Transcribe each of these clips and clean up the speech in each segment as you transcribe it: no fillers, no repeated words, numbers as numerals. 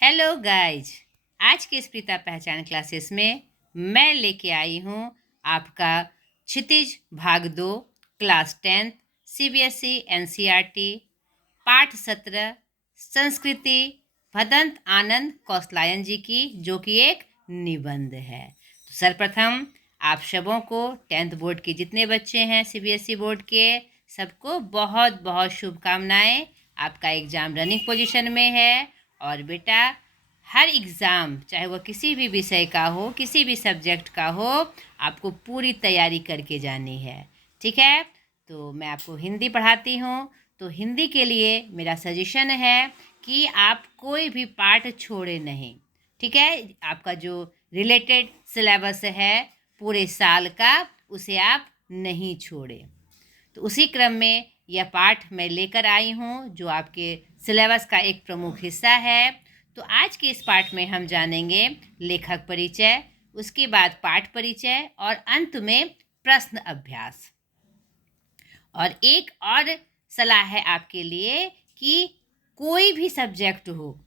Hello guys. आज के स्प्रिता पहचान क्लासेस में मैं लेके आई हूँ आपका क्षितिज भाग 2 क्लास 10 सीबीएसई एनसीईआरटी पाठ 17 संस्कृति भदंत आनंद कौशलायन जी की, जो कि एक निबंध है। तो सर्वप्रथम आप सबों को 10th बोर्ड के जितने बच्चे हैं सीबीएसई बोर्ड के, सबको बहुत बहुत शुभकामनाएं। आपका एग्ज़ाम रनिंग पोजीशन में है और बेटा हर एग्ज़ाम चाहे वह किसी भी विषय का हो, किसी भी सब्जेक्ट का हो, आपको पूरी तैयारी करके जानी है। ठीक है, तो मैं आपको हिंदी पढ़ाती हूँ। तो हिंदी के लिए मेरा सजेशन है कि आप कोई भी पार्ट छोड़े नहीं। ठीक है, आपका जो रिलेटेड सिलेबस है पूरे साल का, उसे आप नहीं छोड़े। तो उसी क्रम में यह पाठ मैं लेकर आई हूँ जो आपके सिलेबस का एक प्रमुख हिस्सा है। तो आज के इस पाठ में हम जानेंगे लेखक परिचय, उसके बाद पाठ परिचय और अंत में प्रश्न अभ्यास। और एक और सलाह है आपके लिए कि कोई भी सब्जेक्ट हो,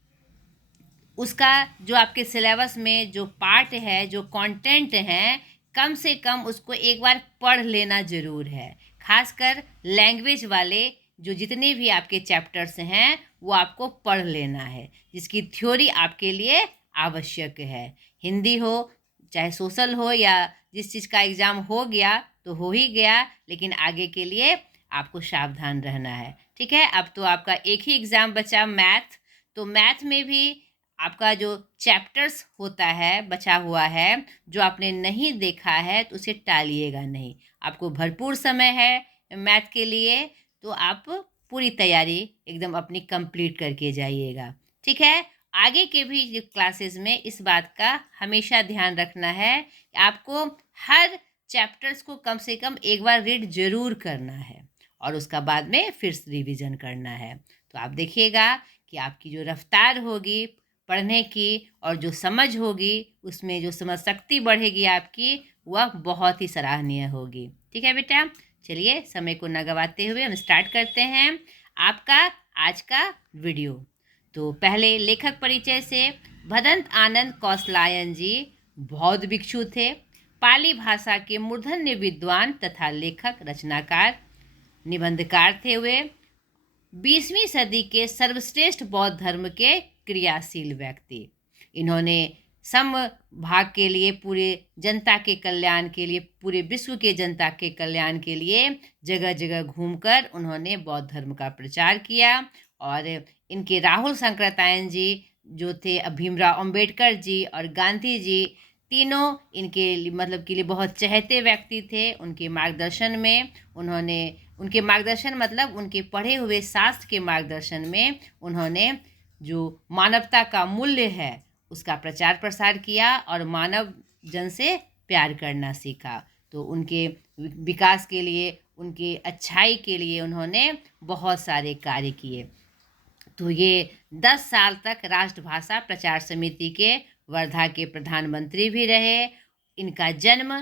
उसका जो आपके सिलेबस में जो पार्ट है, जो कंटेंट है, कम से कम उसको एक बार पढ़ लेना ज़रूर है। खासकर लैंग्वेज वाले जो जितने भी आपके चैप्टर्स हैं वो आपको पढ़ लेना है, जिसकी थ्योरी आपके लिए आवश्यक है। हिंदी हो चाहे सोशल हो या जिस चीज़ का एग्ज़ाम हो गया तो हो ही गया, लेकिन आगे के लिए आपको सावधान रहना है। ठीक है, अब तो आपका एक ही एग्ज़ाम बचा, मैथ। तो मैथ में भी आपका जो चैप्टर्स होता है बचा हुआ है, जो आपने नहीं देखा है तो उसे टालिएगा नहीं। आपको भरपूर समय है मैथ के लिए, तो आप पूरी तैयारी एकदम अपनी कंप्लीट करके जाइएगा। ठीक है, आगे के भी क्लासेस में इस बात का हमेशा ध्यान रखना है कि आपको हर चैप्टर्स को कम से कम एक बार रीड जरूर करना है और उसका बाद में फिर रिवीजन करना है। तो आप देखिएगा कि आपकी जो रफ्तार होगी पढ़ने की और जो समझ होगी, उसमें जो समझ शक्ति बढ़ेगी आपकी, वह बहुत ही सराहनीय होगी। ठीक है बेटा, चलिए समय को न गवाते हुए हम स्टार्ट करते हैं आपका आज का वीडियो। तो पहले लेखक परिचय से। भदंत आनंद कौशलायन जी बौद्ध भिक्षु थे, पाली भाषा के मूर्धन्य विद्वान तथा लेखक, रचनाकार, निबंधकार थे। वे 20वीं सदी के सर्वश्रेष्ठ बौद्ध धर्म के क्रियाशील व्यक्ति। इन्होंने समभाग के लिए, पूरे जनता के कल्याण के लिए, पूरे विश्व के जनता के कल्याण के लिए जगह जगह घूमकर उन्होंने बौद्ध धर्म का प्रचार किया। और इनके राहुल शंकरतायन जी जो थे, भीमराव अंबेडकर जी और गांधी जी, तीनों इनके मतलब के लिए बहुत चहेते व्यक्ति थे। उनके मार्गदर्शन में उन्होंने, उनके मार्गदर्शन मतलब उनके पढ़े हुए शास्त्र के मार्गदर्शन में उन्होंने जो मानवता का मूल्य है उसका प्रचार प्रसार किया और मानव जन से प्यार करना सीखा। तो उनके विकास के लिए, उनके अच्छाई के लिए उन्होंने बहुत सारे कार्य किए। तो ये 10 साल तक राष्ट्रभाषा प्रचार समिति के वर्धा के प्रधानमंत्री भी रहे। इनका जन्म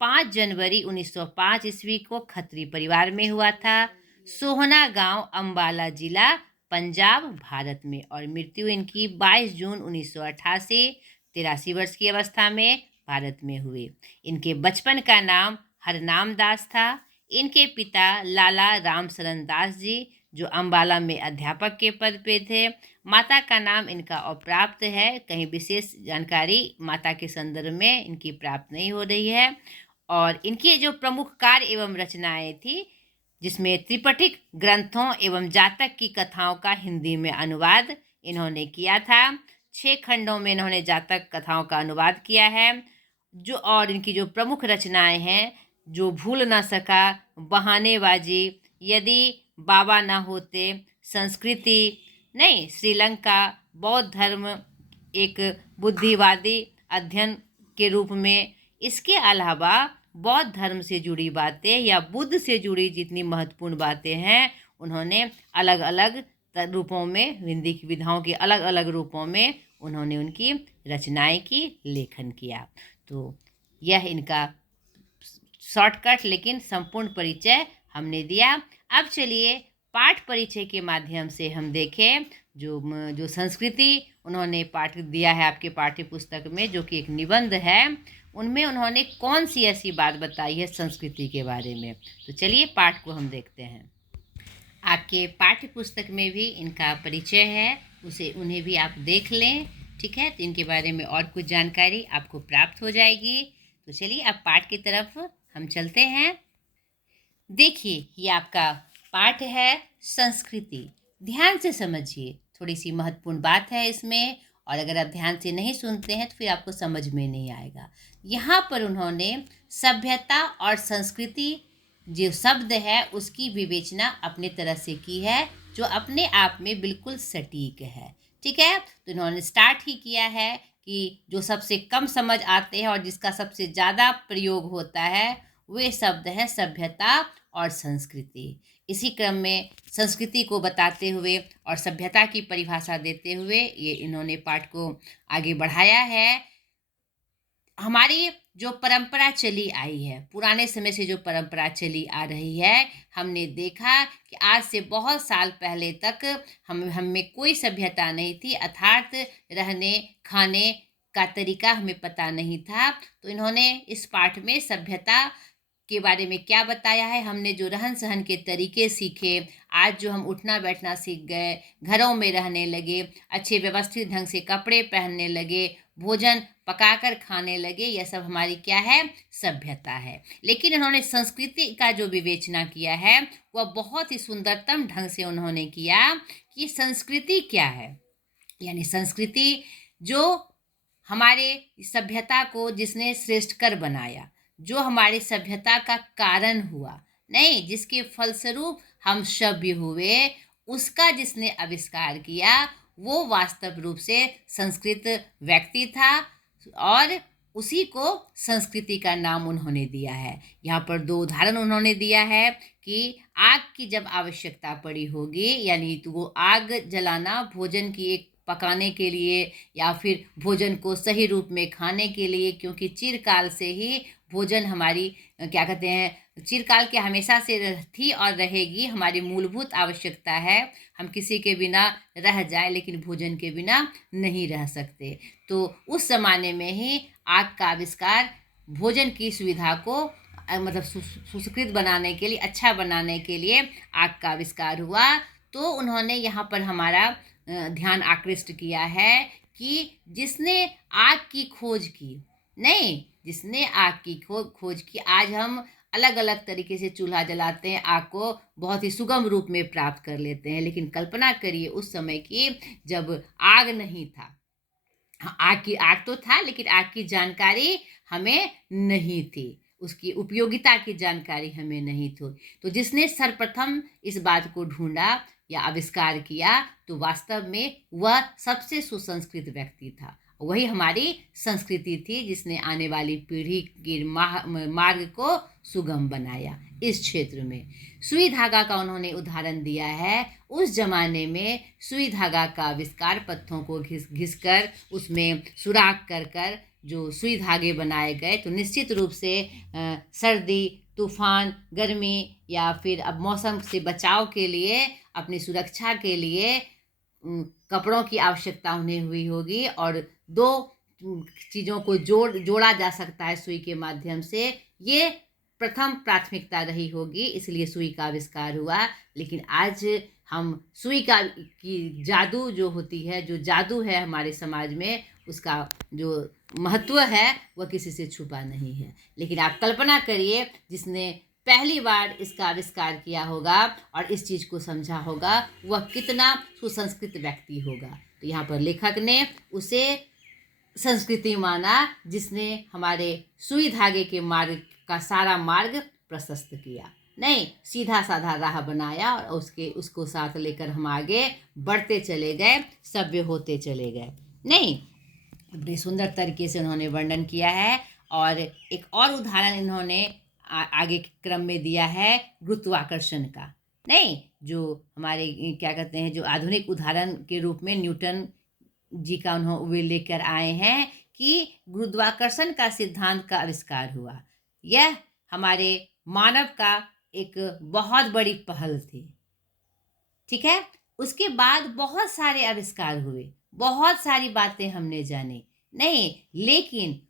5 जनवरी 1905 ईस्वी को खत्री परिवार में हुआ था, सोहना गांव, अंबाला जिला, पंजाब, भारत में। और मृत्यु इनकी 22 जून 1988 83 वर्ष की अवस्था में भारत में हुई। इनके बचपन का नाम हरनाम दास था। इनके पिता लाला रामशरण दास जी जो अंबाला में अध्यापक के पद पे थे। माता का नाम इनका अप्राप्त है, कहीं विशेष जानकारी माता के संदर्भ में इनकी प्राप्त नहीं हो रही है। और इनकी जो प्रमुख कार्य एवं रचनाएं थी, जिसमें त्रिपठिक ग्रंथों एवं जातक की कथाओं का हिंदी में अनुवाद इन्होंने किया था। 6 खंडों में इन्होंने जातक कथाओं का अनुवाद किया है। जो और इनकी जो प्रमुख रचनाएं हैं, जो भूल ना सका, बहानेबाजी, यदि बाबा ना होते, संस्कृति नहीं, श्रीलंका, बौद्ध धर्म एक बुद्धिवादी अध्ययन के रूप में। इसके अलावा बौद्ध धर्म से जुड़ी बातें या बुद्ध से जुड़ी जितनी महत्वपूर्ण बातें हैं, उन्होंने अलग अलग रूपों में, हिंदी की विधाओं के अलग अलग रूपों में उन्होंने उनकी रचनाएं की, लेखन किया। तो यह इनका शॉर्टकट लेकिन संपूर्ण परिचय हमने दिया। अब चलिए पाठ परिचय के माध्यम से हम देखें जो संस्कृति उन्होंने पाठ दिया है आपके पाठ्य पुस्तक में, जो कि एक निबंध है, उनमें उन्होंने कौन सी ऐसी बात बताई है संस्कृति के बारे में। तो चलिए पाठ को हम देखते हैं। आपके पाठ्य पुस्तक में भी इनका परिचय है, उन्हें भी आप देख लें, ठीक है। तो इनके बारे में और कुछ जानकारी आपको प्राप्त हो जाएगी। तो चलिए अब पाठ की तरफ हम चलते हैं। देखिए, ये आपका पाठ है संस्कृति। ध्यान से समझिए, थोड़ी सी महत्वपूर्ण बात है इसमें, और अगर आप ध्यान से नहीं सुनते हैं तो फिर आपको समझ में नहीं आएगा। यहाँ पर उन्होंने सभ्यता और संस्कृति जो शब्द है उसकी विवेचना अपने तरह से की है, जो अपने आप में बिल्कुल सटीक है, ठीक है। तो इन्होंने स्टार्ट ही किया है कि जो सबसे कम समझ आते हैं और जिसका सबसे ज़्यादा प्रयोग होता है वे शब्द है सभ्यता और संस्कृति। इसी क्रम में संस्कृति को बताते हुए और सभ्यता की परिभाषा देते हुए ये इन्होंने पाठ को आगे बढ़ाया है। हमारी जो परंपरा चली आई है, पुराने समय से जो परंपरा चली आ रही है, हमने देखा कि आज से बहुत साल पहले तक हम में कोई सभ्यता नहीं थी, अर्थात रहने खाने का तरीका हमें पता नहीं था। तो इन्होंने इस पाठ में सभ्यता के बारे में क्या बताया है, हमने जो रहन सहन के तरीके सीखे, आज जो हम उठना बैठना सीख गए, घरों में रहने लगे, अच्छे व्यवस्थित ढंग से कपड़े पहनने लगे, भोजन पकाकर खाने लगे, यह सब हमारी क्या है, सभ्यता है। लेकिन इन्होंने संस्कृति का जो विवेचना किया है वह बहुत ही सुंदरतम ढंग से उन्होंने किया कि संस्कृति क्या है। यानी संस्कृति जो हमारे सभ्यता को जिसने श्रेष्ठकर बनाया, जो हमारे सभ्यता का कारण हुआ, नहीं जिसके फलस्वरूप हम सभ्य हुए, उसका जिसने आविष्कार किया वो वास्तव रूप से संस्कृत व्यक्ति था, और उसी को संस्कृति का नाम उन्होंने दिया है। यहाँ पर दो उदाहरण उन्होंने दिया है कि आग की जब आवश्यकता पड़ी होगी, यानी तो वो आग जलाना भोजन की एक पकाने के लिए या फिर भोजन को सही रूप में खाने के लिए, क्योंकि चिरकाल से ही भोजन हमारी क्या कहते हैं, चिरकाल के हमेशा से थी और रहेगी, हमारी मूलभूत आवश्यकता है। हम किसी के बिना रह जाए लेकिन भोजन के बिना नहीं रह सकते। तो उस ज़माने में ही आग का आविष्कार भोजन की सुविधा को मतलब सुसंस्कृत बनाने के लिए, अच्छा बनाने के लिए आग का आविष्कार हुआ। तो उन्होंने यहाँ पर हमारा ध्यान आकृष्ट किया है कि जिसने आग की खोज की, नहीं जिसने आग की खोज की, आज हम अलग अलग तरीके से चूल्हा जलाते हैं, आग को बहुत ही सुगम रूप में प्राप्त कर लेते हैं। लेकिन कल्पना करिए उस समय की जब आग नहीं था, आग तो था लेकिन आग की जानकारी हमें नहीं थी, उसकी उपयोगिता की जानकारी हमें नहीं थी। तो जिसने सर्वप्रथम इस बात को ढूंढा या आविष्कार किया तो वास्तव में वह सबसे सुसंस्कृत व्यक्ति था। वही हमारी संस्कृति थी जिसने आने वाली पीढ़ी के मार्ग को सुगम बनाया। इस क्षेत्र में सुई धागा का उन्होंने उदाहरण दिया है। उस जमाने में सुई धागा का आविष्कार पत्थरों को घिस कर उसमें सुराख कर जो सुई धागे बनाए गए, तो निश्चित रूप से सर्दी, तूफान, गर्मी या फिर अब मौसम से बचाव के लिए, अपनी सुरक्षा के लिए कपड़ों की आवश्यकता उन्हें हुई होगी, और दो चीज़ों को जोड़ा जा सकता है सुई के माध्यम से, ये प्रथम प्राथमिकता रही होगी, इसलिए सुई का आविष्कार हुआ। लेकिन आज हम सुई की जादू जो होती है, जो जादू है हमारे समाज में, उसका जो महत्व है वह किसी से छुपा नहीं है। लेकिन आप कल्पना करिए जिसने पहली बार इसका आविष्कार किया होगा और इस चीज़ को समझा होगा, वह कितना सुसंस्कृत व्यक्ति होगा। तो यहाँ पर लेखक ने उसे संस्कृति माना जिसने हमारे सुई धागे के मार्ग का सारा मार्ग प्रशस्त किया, नहीं सीधा साधा राह बनाया और उसको साथ लेकर हम आगे बढ़ते चले गए, सभ्य होते चले गए। नहीं, बड़े सुंदर तरीके से उन्होंने वर्णन किया है। और एक और उदाहरण इन्होंने आगे के क्रम में दिया है गुरुत्वाकर्षण का, नहीं जो हमारे क्या कहते हैं, जो आधुनिक उदाहरण के रूप में न्यूटन जी का वे लेकर आए हैं कि गुरुत्वाकर्षण का सिद्धांत का आविष्कार हुआ। यह हमारे मानव का एक बहुत बड़ी पहल थी, ठीक है। उसके बाद बहुत सारे आविष्कार हुए, बहुत सारी बातें हमने जानी। नहीं, लेकिन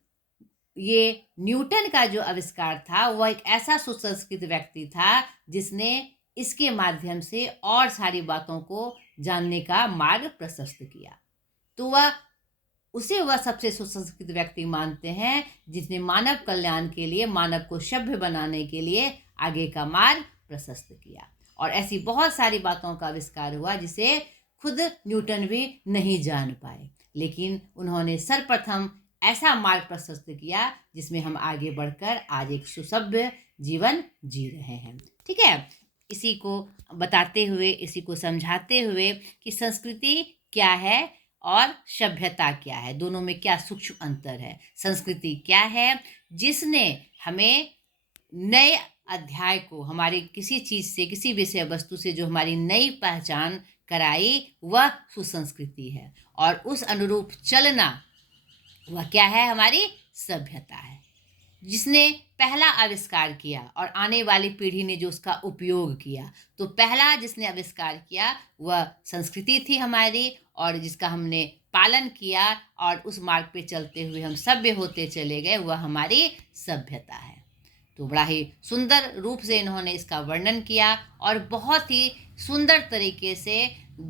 ये न्यूटन का जो आविष्कार था, वह एक ऐसा सुसंस्कृत व्यक्ति था जिसने इसके माध्यम से और सारी बातों को जानने का मार्ग प्रशस्त किया। तो वह सबसे सुसंस्कृत व्यक्ति मानते हैं जिसने मानव कल्याण के लिए, मानव को सभ्य बनाने के लिए आगे का मार्ग प्रशस्त किया। और ऐसी बहुत सारी बातों का आविष्कार हुआ जिसे खुद न्यूटन भी नहीं जान पाए, लेकिन उन्होंने सर्वप्रथम ऐसा मार्ग प्रशस्त किया जिसमें हम आगे बढ़कर आज एक सुसभ्य जीवन जी रहे हैं। ठीक है, इसी को बताते हुए, इसी को समझाते हुए कि संस्कृति क्या है और सभ्यता क्या है, दोनों में क्या सूक्ष्म अंतर है। संस्कृति क्या है? जिसने हमें नए अध्याय को, हमारी किसी चीज से, किसी विषय वस्तु से जो हमारी नई पहचान कराई, वह सुसंस्कृति है। और उस अनुरूप चलना, वह क्या है? हमारी सभ्यता है। जिसने पहला आविष्कार किया और आने वाली पीढ़ी ने जो उसका उपयोग किया, तो पहला जिसने आविष्कार किया वह संस्कृति थी हमारी, और जिसका हमने पालन किया और उस मार्ग पे चलते हुए हम सभ्य होते चले गए, वह हमारी सभ्यता है। तो बड़ा ही सुंदर रूप से इन्होंने इसका वर्णन किया और बहुत ही सुंदर तरीके से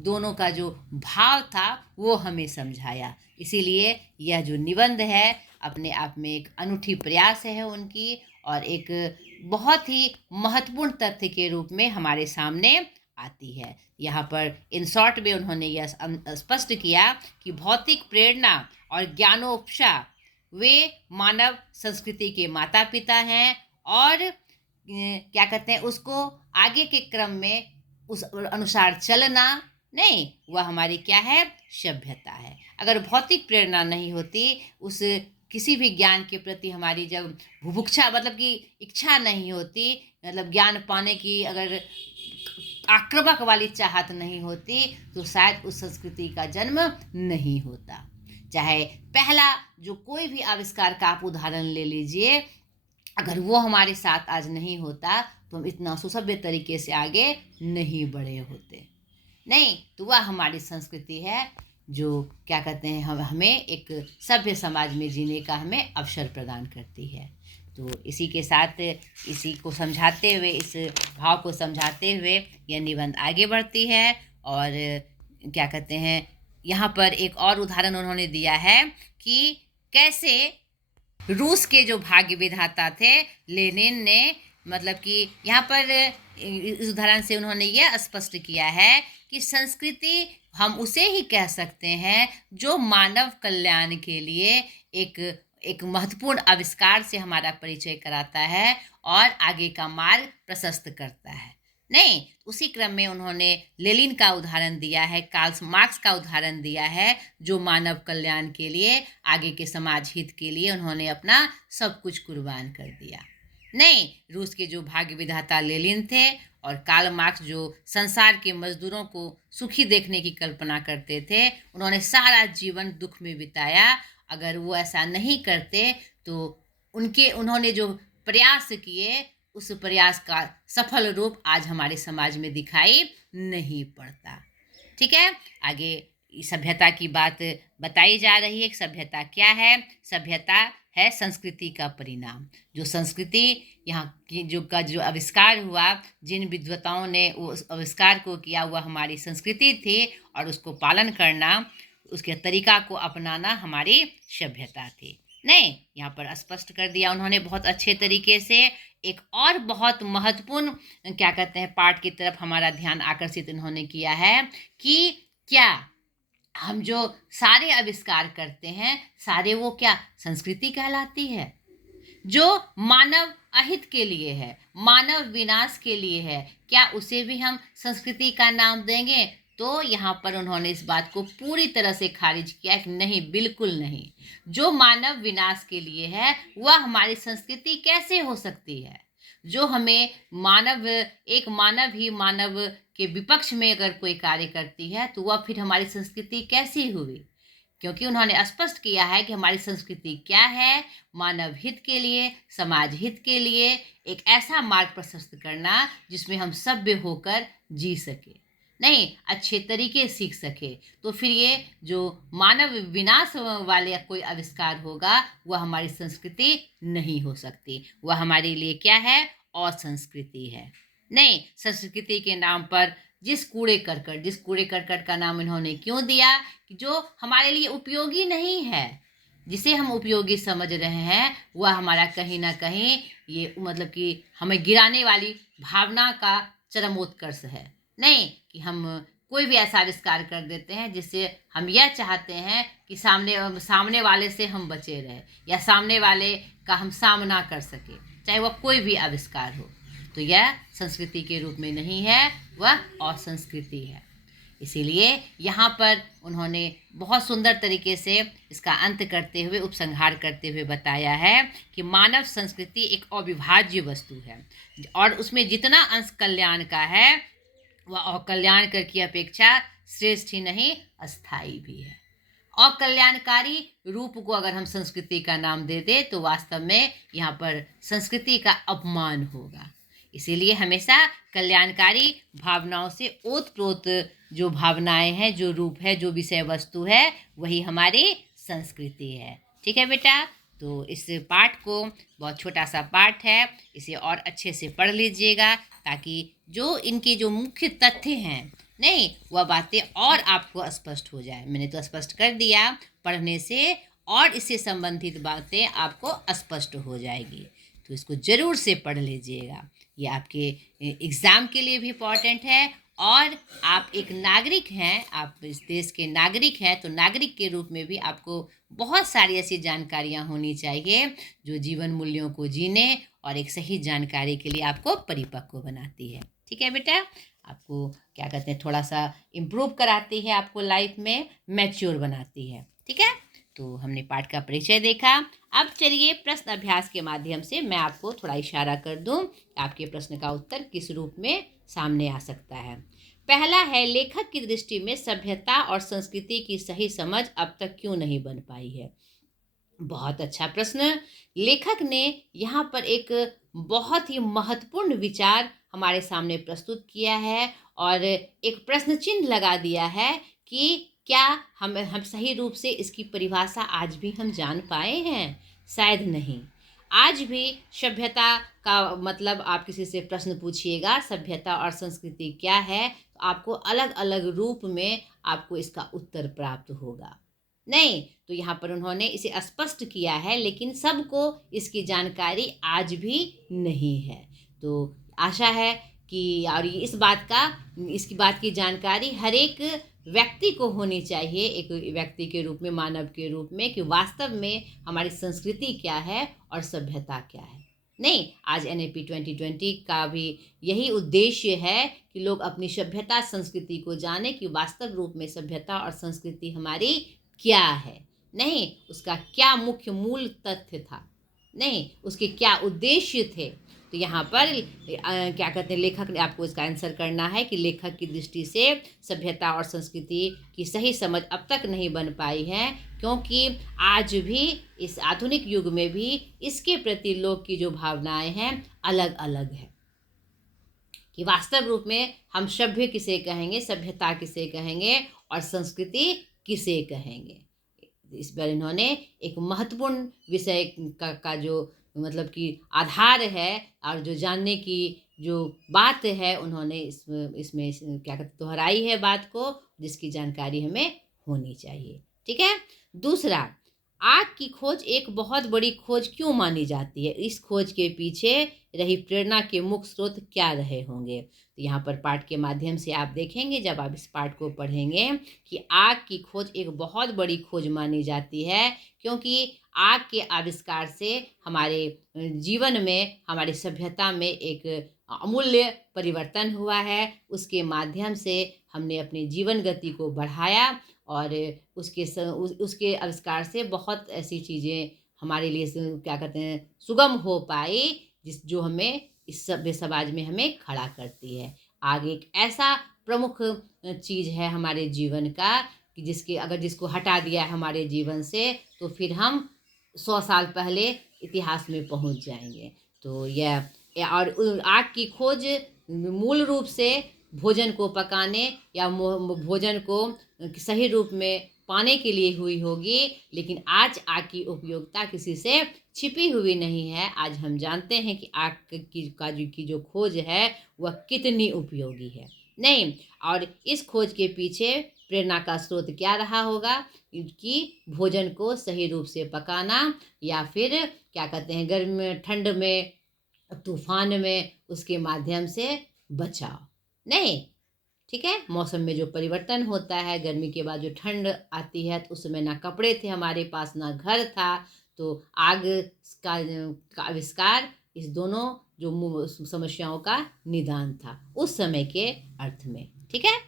दोनों का जो भाव था वो हमें समझाया। इसीलिए यह जो निबंध है अपने आप में एक अनूठी प्रयास है उनकी, और एक बहुत ही महत्वपूर्ण तथ्य के रूप में हमारे सामने आती है। यहाँ पर इन शॉर्ट में उन्होंने यह स्पष्ट किया कि भौतिक प्रेरणा और ज्ञानोपशा वे मानव संस्कृति के माता पिता हैं, और क्या कहते हैं, उसको आगे के क्रम में उस अनुसार चलना नहीं, वह हमारी क्या है? सभ्यता है। अगर भौतिक प्रेरणा नहीं होती, उस किसी भी ज्ञान के प्रति हमारी जब बुभुक्षा, मतलब कि इच्छा नहीं होती, मतलब ज्ञान पाने की अगर आक्रामक वाली चाहत नहीं होती, तो शायद उस संस्कृति का जन्म नहीं होता। चाहे पहला जो कोई भी आविष्कार का आप उदाहरण ले लीजिए, अगर वो हमारे साथ आज नहीं होता तो हम इतना सुसभ्य तरीके से आगे नहीं बढ़े होते। नहीं, तो वह हमारी संस्कृति है जो क्या कहते हैं, हमें एक सभ्य समाज में जीने का हमें अवसर प्रदान करती है। तो इसी के साथ, इसी को समझाते हुए, इस भाव को समझाते हुए यह निबंध आगे बढ़ती है। और क्या कहते हैं, यहाँ पर एक और उदाहरण उन्होंने दिया है कि कैसे रूस के जो भाग्य विधाता थे लेनिन ने, मतलब कि यहाँ पर इस उदाहरण से उन्होंने यह स्पष्ट किया है कि संस्कृति हम उसे ही कह सकते हैं जो मानव कल्याण के लिए एक महत्वपूर्ण आविष्कार से हमारा परिचय कराता है और आगे का मार्ग प्रशस्त करता है। नहीं, उसी क्रम में उन्होंने लेनिन का उदाहरण दिया है, कार्ल मार्क्स का उदाहरण दिया है, जो मानव कल्याण के लिए, आगे के समाज हित के लिए उन्होंने अपना सब कुछ कुर्बान कर दिया। नहीं, रूस के जो भाग्य विधाता लेनिन थे और कार्ल मार्क्स जो संसार के मजदूरों को सुखी देखने की कल्पना करते थे, उन्होंने सारा जीवन दुख में बिताया। अगर वो ऐसा नहीं करते तो उन्होंने जो प्रयास किए, उस प्रयास का सफल रूप आज हमारे समाज में दिखाई नहीं पड़ता। ठीक है, आगे सभ्यता की बात बताई जा रही है। सभ्यता क्या है? सभ्यता है संस्कृति का परिणाम। जो संस्कृति यहाँ की जो आविष्कार हुआ, जिन विद्वताओं ने उस आविष्कार को किया, वह हमारी संस्कृति थी, और उसको पालन करना, उसके तरीका को अपनाना हमारी सभ्यता थी। नहीं, यहाँ पर स्पष्ट कर दिया उन्होंने बहुत अच्छे तरीके से। एक और बहुत महत्वपूर्ण क्या कहते हैं पाठ की तरफ हमारा ध्यान आकर्षित इन्होंने किया है कि क्या हम जो सारे आविष्कार करते हैं, सारे वो क्या संस्कृति कहलाती है? जो मानव अहित के लिए है, मानव विनाश के लिए है, क्या उसे भी हम संस्कृति का नाम देंगे? तो यहाँ पर उन्होंने इस बात को पूरी तरह से खारिज किया कि नहीं, बिल्कुल नहीं। जो मानव विनाश के लिए है वह हमारी संस्कृति कैसे हो सकती है? जो हमें एक मानव ही मानव के विपक्ष में अगर कोई कार्य करती है, तो वह फिर हमारी संस्कृति कैसी हुई? क्योंकि उन्होंने स्पष्ट किया है कि हमारी संस्कृति क्या है? मानव हित के लिए, समाज हित के लिए एक ऐसा मार्ग प्रशस्त करना जिसमें हम सभ्य होकर जी सके। नहीं अच्छे तरीके सीख सके, तो फिर ये जो मानव विनाश वाले कोई आविष्कार होगा वह हमारी संस्कृति नहीं हो सकती। वह हमारे लिए क्या है? असंस्कृति है। नहीं, संस्कृति के नाम पर जिस कूड़े करकट का नाम इन्होंने क्यों दिया कि जो हमारे लिए उपयोगी नहीं है, जिसे हम उपयोगी समझ रहे हैं वह हमारा कहीं ना कहीं ये मतलब कि हमें गिराने वाली भावना का चरमोत्कर्ष है। नहीं कि हम कोई भी ऐसा आविष्कार कर देते हैं जिससे हम यह चाहते हैं कि सामने वाले से हम बचे रहे या सामने वाले का हम सामना कर सके, चाहे वह कोई भी आविष्कार हो। तो यह संस्कृति के रूप में नहीं है, वह असंस्कृति है। इसीलिए यहाँ पर उन्होंने बहुत सुंदर तरीके से इसका अंत करते हुए, उपसंहार करते हुए बताया है कि मानव संस्कृति एक अविभाज्य वस्तु है और उसमें जितना अंश कल्याण का है वह अकल्याणकर की अपेक्षा श्रेष्ठ ही नहीं, अस्थाई भी है। अकल्याणकारी रूप को अगर हम संस्कृति का नाम दे दे तो वास्तव में यहाँ पर संस्कृति का अपमान होगा। इसीलिए हमेशा कल्याणकारी भावनाओं से ओतप्रोत जो भावनाएं हैं, जो रूप है, जो विषय वस्तु है, वही हमारी संस्कृति है। ठीक है बेटा, तो इस पाठ को, बहुत छोटा सा पाठ है, इसे और अच्छे से पढ़ लीजिएगा ताकि जो इनके जो मुख्य तथ्य हैं, नहीं वह बातें और आपको स्पष्ट हो जाए। मैंने तो स्पष्ट कर दिया, पढ़ने से और इससे संबंधित बातें आपको स्पष्ट हो जाएगी। तो इसको ज़रूर से पढ़ लीजिएगा, ये आपके एग्ज़ाम के लिए भी इम्पॉर्टेंट है और आप एक नागरिक हैं, आप इस देश के नागरिक हैं, तो नागरिक के रूप में भी आपको बहुत सारी ऐसी जानकारियाँ होनी चाहिए जो जीवन मूल्यों को जीने और एक सही जानकारी के लिए आपको परिपक्व बनाती है। ठीक है बेटा, आपको क्या कहते हैं, थोड़ा सा इम्प्रूव कराती है, आपको लाइफ में मैच्योर बनाती है। ठीक है, तो हमने पाठ का परिचय देखा। अब चलिए प्रश्न अभ्यास के माध्यम से मैं आपको थोड़ा इशारा कर दूं आपके प्रश्न का उत्तर किस रूप में सामने आ सकता है। पहला है, लेखक की दृष्टि में सभ्यता और संस्कृति की सही समझ अब तक क्यों नहीं बन पाई है। बहुत अच्छा प्रश्न। लेखक ने यहाँ पर एक बहुत ही महत्वपूर्ण विचार हमारे सामने प्रस्तुत किया है और एक प्रश्न चिन्ह लगा दिया है कि क्या हम सही रूप से इसकी परिभाषा आज भी हम जान पाए हैं? शायद नहीं। आज भी सभ्यता का मतलब आप किसी से प्रश्न पूछिएगा सभ्यता और संस्कृति क्या है, तो आपको अलग अलग रूप में आपको इसका उत्तर प्राप्त होगा। नहीं, तो यहाँ पर उन्होंने इसे स्पष्ट किया है, लेकिन सबको इसकी जानकारी आज भी नहीं है। तो आशा है कि और इसकी बात की जानकारी हर एक व्यक्ति को होनी चाहिए, एक व्यक्ति के रूप में, मानव के रूप में, कि वास्तव में हमारी संस्कृति क्या है और सभ्यता क्या है। नहीं, आज NAP 2020 का भी यही उद्देश्य है कि लोग अपनी सभ्यता संस्कृति को जाने कि वास्तव रूप में सभ्यता और संस्कृति हमारी क्या है। नहीं, उसका क्या मुख्य मूल तथ्य था, नहीं उसके क्या उद्देश्य थे। तो यहाँ पर क्या कहते हैं, लेखक ने आपको इसका आंसर करना है कि लेखक की दृष्टि से सभ्यता और संस्कृति की सही समझ अब तक नहीं बन पाई है, क्योंकि आज भी इस आधुनिक युग में भी इसके प्रति लोग की जो भावनाएं हैं अलग अलग है कि वास्तव रूप में हम सभ्य किसे कहेंगे, सभ्यता किसे कहेंगे और संस्कृति किसे कहेंगे। इस पर इन्होंने एक महत्वपूर्ण विषय का जो मतलब कि आधार है और जो जानने की जो बात है, उन्होंने इसमें क्या कहते दोहराई है बात को, जिसकी जानकारी हमें होनी चाहिए। ठीक है, दूसरा, आग की खोज एक बहुत बड़ी खोज क्यों मानी जाती है? इस खोज के पीछे रही प्रेरणा के मुख्य स्रोत क्या रहे होंगे? तो यहाँ पर पाठ के माध्यम से आप देखेंगे, जब आप इस पाठ को पढ़ेंगे, कि आग की खोज एक बहुत बड़ी खोज मानी जाती है, क्योंकि आग के आविष्कार से हमारे जीवन में, हमारी सभ्यता में एक अमूल्य परिवर्तन हुआ है। उसके माध्यम से हमने अपनी जीवन गति को बढ़ाया और उसके आविष्कार से बहुत ऐसी चीज़ें हमारे लिए क्या कहते हैं सुगम हो पाई, जो हमें इस सभ्य समाज में हमें खड़ा करती है। आग एक ऐसा प्रमुख चीज़ है हमारे जीवन का कि जिसको हटा दिया है हमारे जीवन से, तो फिर हम 100 साल पहले इतिहास में पहुंच जाएंगे। तो यह और आग की खोज मूल रूप से भोजन को पकाने या भोजन को सही रूप में पाने के लिए हुई होगी, लेकिन आज आग की उपयोगिता किसी से छिपी हुई नहीं है। आज हम जानते हैं कि आग की जो खोज है वह कितनी उपयोगी है। नहीं, और इस खोज के पीछे प्रेरणा का स्रोत क्या रहा होगा कि भोजन को सही रूप से पकाना, या फिर क्या कहते हैं, गर्मी में, ठंड में, तूफान में उसके माध्यम से बचाव। नहीं, ठीक है, मौसम में जो परिवर्तन होता है, गर्मी के बाद जो ठंड आती है, तो उस समय ना कपड़े थे हमारे पास, ना घर था, तो आग का आविष्कार इस दोनों जो समस्याओं का निदान था उस समय के अर्थ में। ठीक है।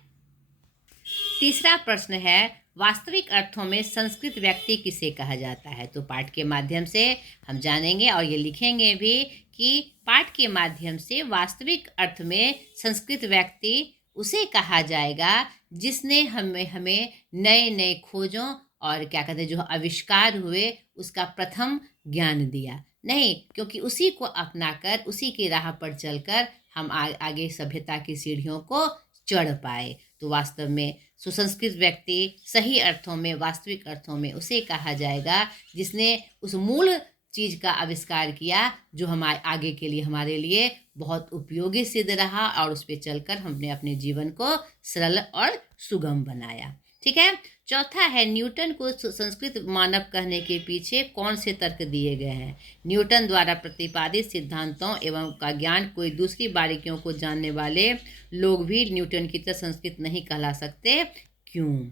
तीसरा प्रश्न है, वास्तविक अर्थों में संस्कृत व्यक्ति किसे कहा जाता है? तो पाठ के माध्यम से हम जानेंगे और ये लिखेंगे भी कि पाठ के माध्यम से वास्तविक अर्थ में संस्कृत व्यक्ति उसे कहा जाएगा जिसने हमें नए नए खोजों और क्या कहते हैं जो आविष्कार हुए उसका प्रथम ज्ञान दिया। नहीं, क्योंकि उसी को अपनाकर, उसी की राह पर चलकर हम आगे सभ्यता की सीढ़ियों को चढ़ पाए। तो वास्तव में सुसंस्कृत व्यक्ति सही अर्थों में, वास्तविक अर्थों में उसे कहा जाएगा जिसने उस मूल चीज का आविष्कार किया जो हमारे आगे के लिए, हमारे लिए बहुत उपयोगी सिद्ध रहा, और उस पर चलकर हमने अपने जीवन को सरल और सुगम बनाया। ठीक है। चौथा है, न्यूटन को संस्कृत मानव कहने के पीछे कौन से तर्क दिए गए हैं? न्यूटन द्वारा प्रतिपादित सिद्धांतों एवं का ज्ञान कोई दूसरी बारीकियों को जानने वाले लोग भी न्यूटन की तरह संस्कृत नहीं कहला सकते। क्यों?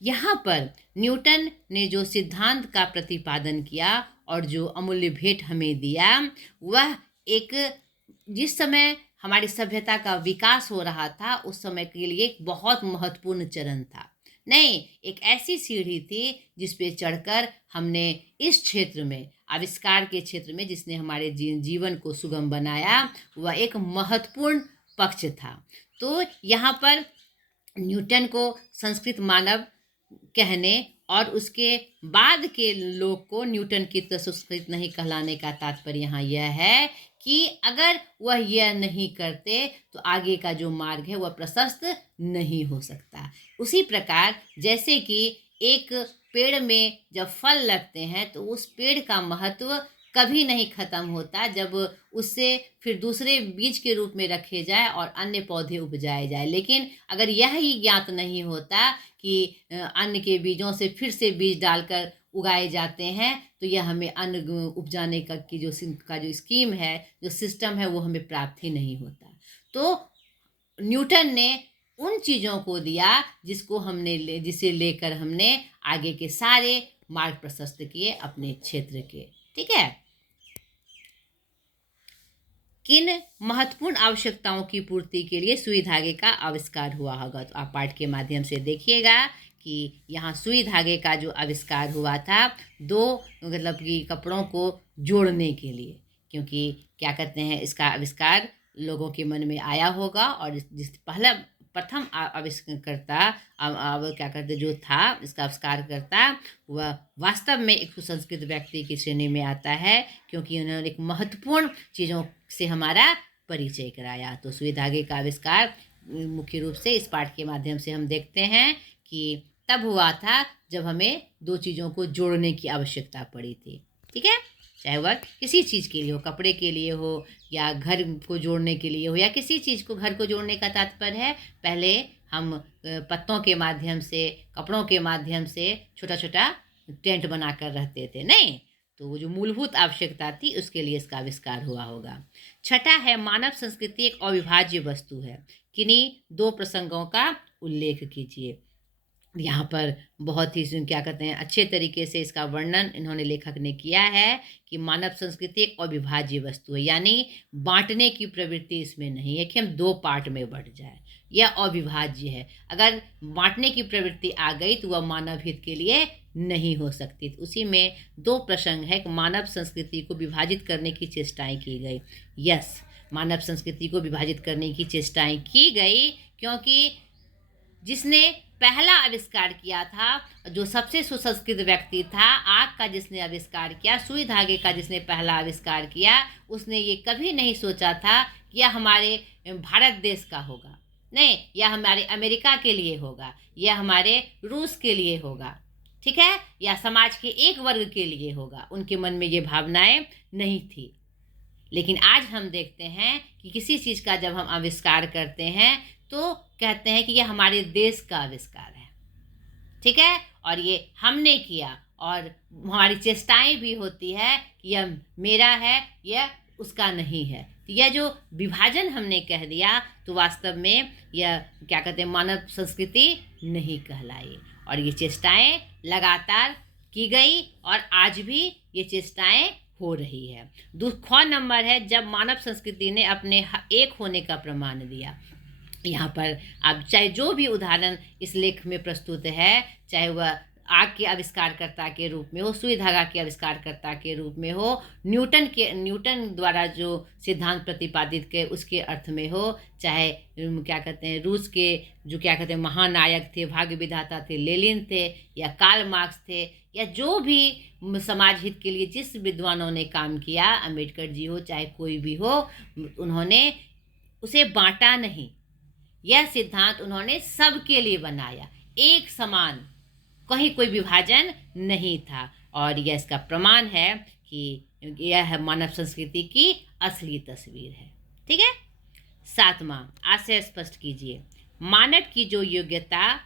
यहाँ पर न्यूटन ने जो सिद्धांत का प्रतिपादन किया और जो अमूल्य भेंट हमें दिया, वह एक, जिस समय हमारी सभ्यता का विकास हो रहा था उस समय के लिए एक बहुत महत्वपूर्ण चरण था। नहीं, एक ऐसी सीढ़ी थी जिस पे चढ़कर हमने इस क्षेत्र में, आविष्कार के क्षेत्र में, जिसने हमारे जीवन को सुगम बनाया, वह एक महत्वपूर्ण पक्ष था। तो यहाँ पर न्यूटन को संस्कृत मानव कहने और उसके बाद के लोग को न्यूटन की तरह संस्कृत नहीं कहलाने का तात्पर्य यहाँ यह है कि अगर वह यह नहीं करते तो आगे का जो मार्ग है वह प्रशस्त नहीं हो सकता। उसी प्रकार जैसे कि एक पेड़ में जब फल लगते हैं तो उस पेड़ का महत्व कभी नहीं खत्म होता जब उससे फिर दूसरे बीज के रूप में रखे जाए और अन्य पौधे उपजाए जाए। लेकिन अगर यह ही ज्ञात नहीं होता कि अन्न के बीजों से फिर से बीज डालकर उगाए जाते हैं, तो यह हमें अन्न उपजाने का जो स्कीम है, जो सिस्टम है, वो हमें प्राप्त ही नहीं होता। तो न्यूटन ने उन चीज़ों को दिया जिसे लेकर हमने आगे के सारे मार्ग प्रशस्त किए अपने क्षेत्र के। ठीक है। किन महत्वपूर्ण आवश्यकताओं की पूर्ति के लिए सुई धागे का आविष्कार हुआ होगा? तो आप पाठ के माध्यम से देखिएगा कि यहाँ सुई धागे का जो आविष्कार हुआ था, दो मतलब कि कपड़ों को जोड़ने के लिए, क्योंकि क्या कहते हैं, इसका आविष्कार लोगों के मन में आया होगा और जिस पहला प्रथम आविष्कारकर्ता क्या कहते जो था, इसका आविष्कार करता, वह वास्तव में एक सुसंस्कृत व्यक्ति की श्रेणी में आता है, क्योंकि उन्होंने एक महत्वपूर्ण चीज़ों से हमारा परिचय कराया। तो सुई धागे का आविष्कार मुख्य रूप से इस पाठ के माध्यम से हम देखते हैं कि तब हुआ था जब हमें दो चीज़ों को जोड़ने की आवश्यकता पड़ी थी। ठीक है। चाहे वह किसी चीज़ के लिए हो, कपड़े के लिए हो या घर को जोड़ने के लिए हो, या किसी चीज़ को, घर को जोड़ने का तात्पर्य है पहले हम पत्तों के माध्यम से, कपड़ों के माध्यम से छोटा छोटा टेंट बनाकर रहते थे। नहीं, तो वो जो मूलभूत आवश्यकता थी उसके लिए इसका आविष्कार हुआ होगा। छठा है, मानव संस्कृति एक अविभाज्य वस्तु है। किन्हीं दो प्रसंगों का उल्लेख कीजिए। यहाँ पर बहुत ही क्या कहते हैं अच्छे तरीके से इसका वर्णन इन्होंने, लेखक ने किया है कि मानव संस्कृति एक अविभाज्य वस्तु है, यानी बांटने की प्रवृत्ति इसमें नहीं है कि हम दो पार्ट में बढ़ जाए, यह अविभाज्य है। अगर बांटने की प्रवृत्ति आ गई तो वह मानव हित के लिए नहीं हो सकती। तो उसी में दो प्रसंग है कि मानव संस्कृति को विभाजित करने की चेष्टाएं की गई। यस, मानव संस्कृति को विभाजित करने की चेष्टाएं की गई, क्योंकि जिसने पहला आविष्कार किया था, जो सबसे सुसंस्कृत व्यक्ति था, आग का जिसने आविष्कार किया, सुई धागे का जिसने पहला आविष्कार किया, उसने ये कभी नहीं सोचा था कि यह हमारे भारत देश का होगा। नहीं, यह हमारे अमेरिका के लिए होगा, यह हमारे रूस के लिए होगा, ठीक है, या समाज के एक वर्ग के लिए होगा। उनके मन में ये भावनाएं नहीं थी। लेकिन आज हम देखते हैं कि किसी चीज़ का जब हम आविष्कार करते हैं तो कहते हैं कि यह हमारे देश का आविष्कार है, ठीक है, और ये हमने किया, और हमारी चेष्टाएं भी होती है कि यह मेरा है, यह उसका नहीं है। तो यह जो विभाजन हमने कह दिया तो वास्तव में यह क्या कहते हैं, मानव संस्कृति नहीं कहलाई। और ये चेष्टाएं लगातार की गई और आज भी ये चेष्टाएं हो रही है। दूसरा नंबर है जब मानव संस्कृति ने अपने एक होने का प्रमाण दिया। यहाँ पर आप चाहे जो भी उदाहरण इस लेख में प्रस्तुत है, चाहे वह आग के आविष्कारकर्ता के रूप में हो, सुई धागा के आविष्कारकर्ता के रूप में हो, न्यूटन द्वारा जो सिद्धांत प्रतिपादित के उसके अर्थ में हो, चाहे क्या कहते हैं रूस के जो क्या कहते हैं महानायक थे, भाग्य विधाता थे, लेनिन थे, या कार्ल मार्क्स थे, या जो भी समाज हित के लिए जिस विद्वानों ने काम किया, अम्बेडकर जी हो चाहे कोई भी हो, उन्होंने उसे बांटा नहीं। यह सिद्धांत उन्होंने सबके लिए बनाया, एक समान, कहीं कोई विभाजन नहीं था। और यह इसका प्रमाण है कि यह मानव संस्कृति की असली तस्वीर है, ठीक है। सातवां, आशय स्पष्ट कीजिए। मानव की जो योग्यता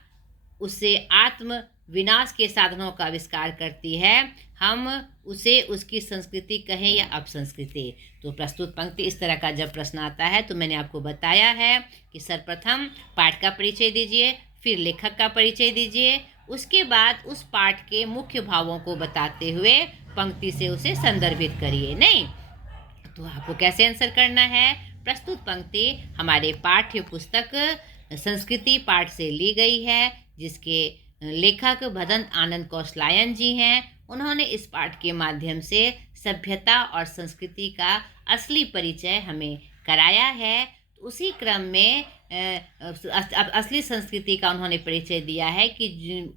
उसे आत्म विनाश के साधनों का आविष्कार करती है, हम उसे उसकी संस्कृति कहें या अपसंस्कृति। तो प्रस्तुत पंक्ति इस तरह का जब प्रश्न आता है तो मैंने आपको बताया है कि सर्वप्रथम पाठ का परिचय दीजिए, फिर लेखक का परिचय दीजिए, उसके बाद उस पाठ के मुख्य भावों को बताते हुए पंक्ति से उसे संदर्भित करिए। नहीं तो आपको कैसे आंसर करना है? प्रस्तुत पंक्ति हमारे पाठ्य पुस्तक संस्कृति पाठ से ली गई है, जिसके लेखक भदंत आनंद कौशलायन जी हैं। उन्होंने इस पाठ के माध्यम से सभ्यता और संस्कृति का असली परिचय हमें कराया है। तो उसी क्रम में असली संस्कृति का उन्होंने परिचय दिया है कि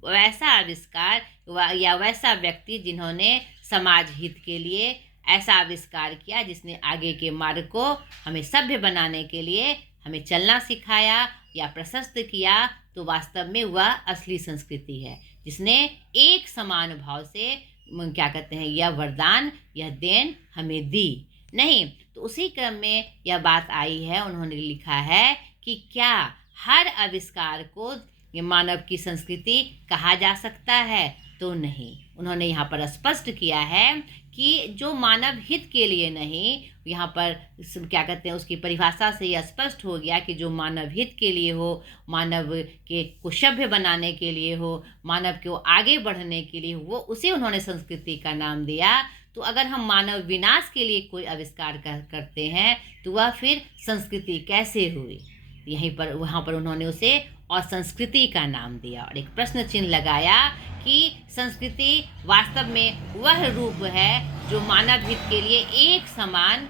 वैसा आविष्कार या वैसा व्यक्ति जिन्होंने समाज हित के लिए ऐसा आविष्कार किया, जिसने आगे के मार्ग को हमें सभ्य बनाने के लिए हमें चलना सिखाया या प्रशस्त किया, तो वास्तव में वह असली संस्कृति है, जिसने एक समान भाव से क्या कहते हैं यह वरदान, यह देन हमें दी। नहीं तो उसी क्रम में यह बात आई है, उन्होंने लिखा है कि क्या हर आविष्कार को ये मानव की संस्कृति कहा जा सकता है? तो नहीं। उन्होंने यहाँ पर स्पष्ट किया है कि जो मानव हित के लिए नहीं, यहाँ पर क्या कहते हैं उसकी परिभाषा से यह स्पष्ट हो गया कि जो मानव हित के लिए हो, मानव के को सभ्य बनाने के लिए हो, मानव को आगे बढ़ने के लिए हो, वो उसे उन्होंने संस्कृति का नाम दिया। तो अगर हम मानव विनाश के लिए कोई आविष्कार करते हैं तो वह फिर संस्कृति कैसे हुई? वहाँ पर उन्होंने उसे असंस्कृति का नाम दिया और एक प्रश्न चिन्ह लगाया कि संस्कृति वास्तव में वह रूप है जो मानव हित के लिए एक समान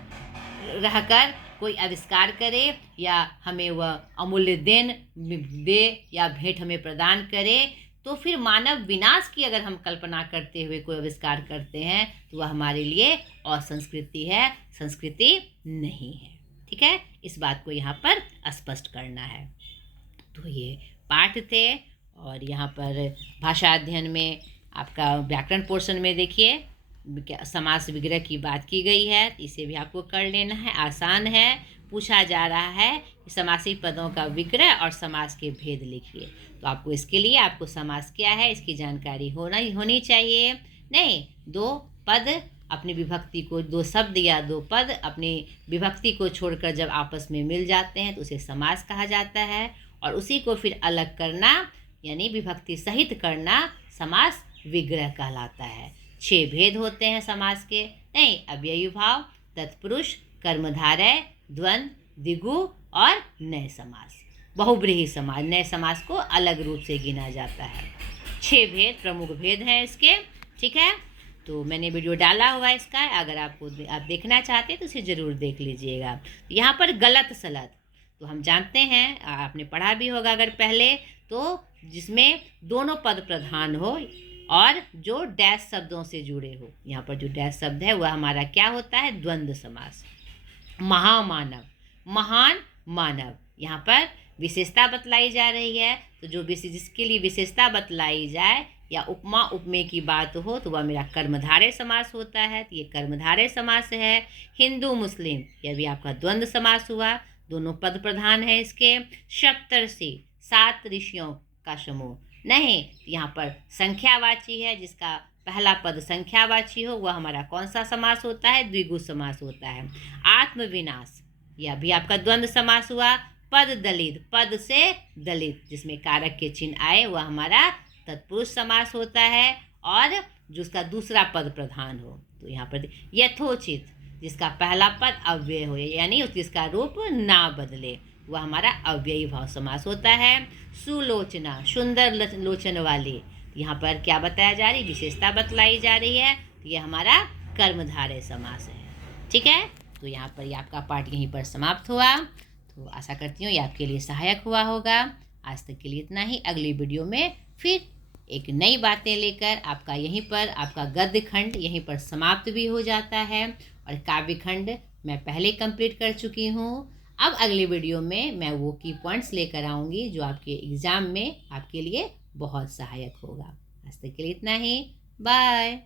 रहकर कोई आविष्कार करे या हमें वह अमूल्य देन दे या भेंट हमें प्रदान करे। तो फिर मानव विनाश की अगर हम कल्पना करते हुए कोई आविष्कार करते हैं तो वह हमारे लिए असंस्कृति है, संस्कृति नहीं है। ठीक है, इस बात को यहाँ पर स्पष्ट करना है। तो ये पाठ थे और यहाँ पर भाषा अध्ययन में आपका व्याकरण पोर्शन में देखिए समास विग्रह की बात की गई है, इसे भी आपको कर लेना है, आसान है। पूछा जा रहा है कि समासी पदों का विग्रह और समास के भेद लिखिए। तो आपको इसके लिए आपको समास क्या है इसकी जानकारी होनी चाहिए। नहीं, दो पद अपनी विभक्ति को, दो शब्द या दो पद अपनी विभक्ति को छोड़कर जब आपस में मिल जाते हैं तो उसे समास कहा जाता है, और उसी को फिर अलग करना यानी विभक्ति सहित करना समास विग्रह कहलाता है। 6 भेद होते हैं समास के। नहीं, अव्ययी भाव, तत्पुरुष, कर्मधारय, द्वंद्व, द्विगु और नए समास, बहुब्रीहि समास। नए समास को अलग रूप से गिना जाता है। 6 भेद प्रमुख भेद हैं इसके। ठीक है, तो मैंने वीडियो डाला हुआ है इसका, अगर आप देखना चाहते हैं तो उसे ज़रूर देख लीजिएगा। यहाँ पर गलत सलत तो हम जानते हैं, आपने पढ़ा भी होगा अगर पहले, तो जिसमें दोनों पद प्रधान हो और जो डैश शब्दों से जुड़े हो। यहाँ पर जो डैश शब्द है वह हमारा क्या होता है? द्वंद्व समास। महामानव, महान मानव, यहाँ पर विशेषता बतलाई जा रही है, तो जो जिसके लिए विशेषता बतलाई जाए या उपमा उपमेय की बात हो तो वह मेरा कर्मधारय समास होता है। तो ये कर्मधारय समास है। हिंदू मुस्लिम, यह भी आपका द्वंद्व समास हुआ, दोनों पद प्रधान है इसके। सप्तर्षि, 7 ऋषियों का समूह, नहीं, यहाँ पर संख्यावाची है, जिसका पहला पद संख्यावाची हो वह हमारा कौन सा समास होता है? द्विगु समास होता है। आत्मविनाश, यह भी आपका द्वंद्व समास हुआ। पद दलित, पद से दलित, जिसमें कारक के चिन्ह आए वह हमारा तत्पुरुष समास होता है, और जिसका दूसरा पद प्रधान हो। तो यहाँ पर यथोचित, जिसका पहला पद अव्यय हो, यानी जिसका रूप ना बदले, वह हमारा अव्ययी भाव समास होता है। सुलोचना, सुंदर लोचन वाली, यहाँ पर क्या बताया जा रही, विशेषता बतलाई जा रही है, तो यह हमारा कर्मधारय समास है। ठीक है, तो यहाँ पर ये आपका पाठ यहीं पर समाप्त हुआ। तो आशा करती हूँ ये आपके लिए सहायक हुआ होगा। आज तक के लिए इतना ही। अगली वीडियो में फिर एक नई बातें लेकर आपका यहीं पर आपका गद्य खंड यहीं पर समाप्त भी हो जाता है, और काव्य खंड मैं पहले कंप्लीट कर चुकी हूँ। अब अगली वीडियो में मैं वो की पॉइंट्स लेकर आऊँगी जो आपके एग्ज़ाम में आपके लिए बहुत सहायक होगा। आज तक के लिए इतना ही। बाय।